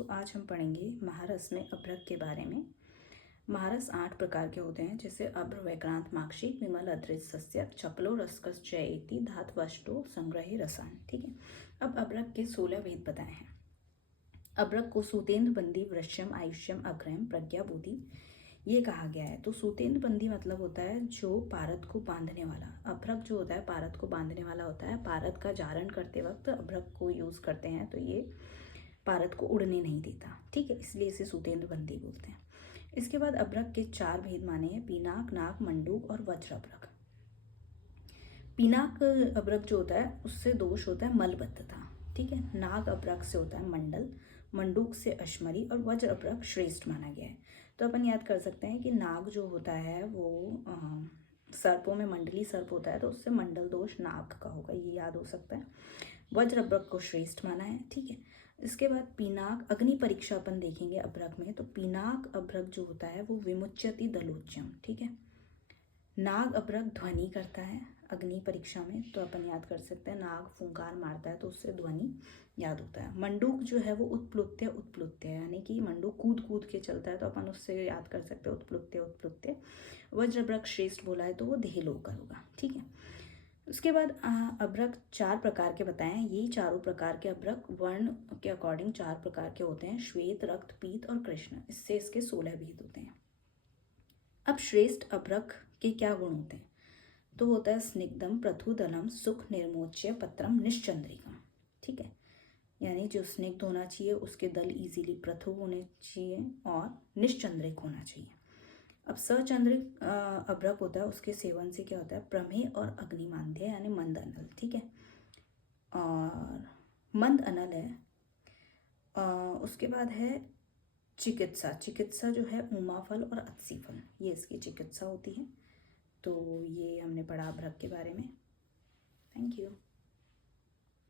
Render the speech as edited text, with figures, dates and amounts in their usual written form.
सो आज हम पढ़ेंगे महारस में अभ्रक के बारे में। महारस 8 प्रकार के होते हैं, जैसे अभ्र, वैक्रांत, माक्षिक, विमल, अद्रिज, सस्य, चपलो, रसकस, चयेति, धात, वष्टो, संग्रही, रसान। ठीक है, अब अभ्रक के 16 भेद बताए हैं। अभ्रक को सूतेंद्र बंदी, वृश्यम, आयुष्यम, अग्रहम, प्रज्ञा, बुद्धि ये कहा गया है। तो सूतेंद्र बंदी मतलब होता है जो पारद को बांधने वाला। अभ्रक जो होता है पारद को बांधने वाला होता है। पारद का जारण करते वक्त अभ्रक को यूज करते हैं तो ये पारद को उड़ने नहीं देता। ठीक है, इसलिए इसे सूतेंद्र बंदी बोलते हैं। इसके बाद अभ्रक के 4 भेद माने हैं, पीनाक, नाक, मंडूक और वज्र अभ्रक। पीनाक अभ्रक जो होता है उससे दोष होता है मलबद्धता। ठीक है, नाग अभ्रक से होता है मंडल, मंडूक से अश्मरी और वज्र अभ्रक श्रेष्ठ माना गया है। तो अपन याद कर सकते हैं कि नाग जो होता है वो सर्पों में मंडली सर्प होता है तो उससे मंडल दोष नाग का होगा, ये याद हो सकता है। वज्र अभ्रक को श्रेष्ठ माना है। ठीक है, इसके बाद पीनाक अग्नि परीक्षा अपन देखेंगे अभ्रक में। तो पीनाक अभ्रक जो होता है वो विमुच्यति दलोच्यम। ठीक है, नाग अभ्रक ध्वनि करता है अग्नि परीक्षा में, तो अपन याद कर सकते हैं नाग फुंकार मारता है तो उससे ध्वनि याद होता है। मंडूक जो है वो उत्प्लुत्य उत्प्लुत्य यानी कि मंडूक कूद कूद के चलता है तो अपन उससे याद कर सकते हैं उत्प्लुत्य उत्प्लुत्य। वज्र अभ्रक श्रेष्ठ बोला है तो वो देहलोकर होगा। ठीक है, उसके बाद अभ्रक 4 प्रकार के बताए हैं। यही चारों प्रकार के अभ्रक वर्ण के अकॉर्डिंग 4 प्रकार के होते हैं, श्वेत, रक्त, पीत और कृष्ण। इससे इसके 16 भेद होते हैं। अब श्रेष्ठ अभ्रक के क्या गुण होते हैं? तो होता है स्निग्धम, प्रथुदनम, सुख, निर्मोच्य, पत्रम, निश्चंद्रिकम। ठीक है, यानी जो स्निग्ध होना चाहिए उसके दल इजीली प्रथु होने चाहिए और निश्चंद्रिक होना चाहिए। अब सचंद्रिक अभ्रक होता है, उसके सेवन से क्या होता है? प्रमेह और अग्निमांद्य यानी मंद अनल। ठीक है, और मंद अनल है। उसके बाद है चिकित्सा। चिकित्सा जो है उमा फल और अत्सी फल, ये इसकी चिकित्सा होती है। तो ये हमने पढ़ा अभ्रक के बारे में। Thank you.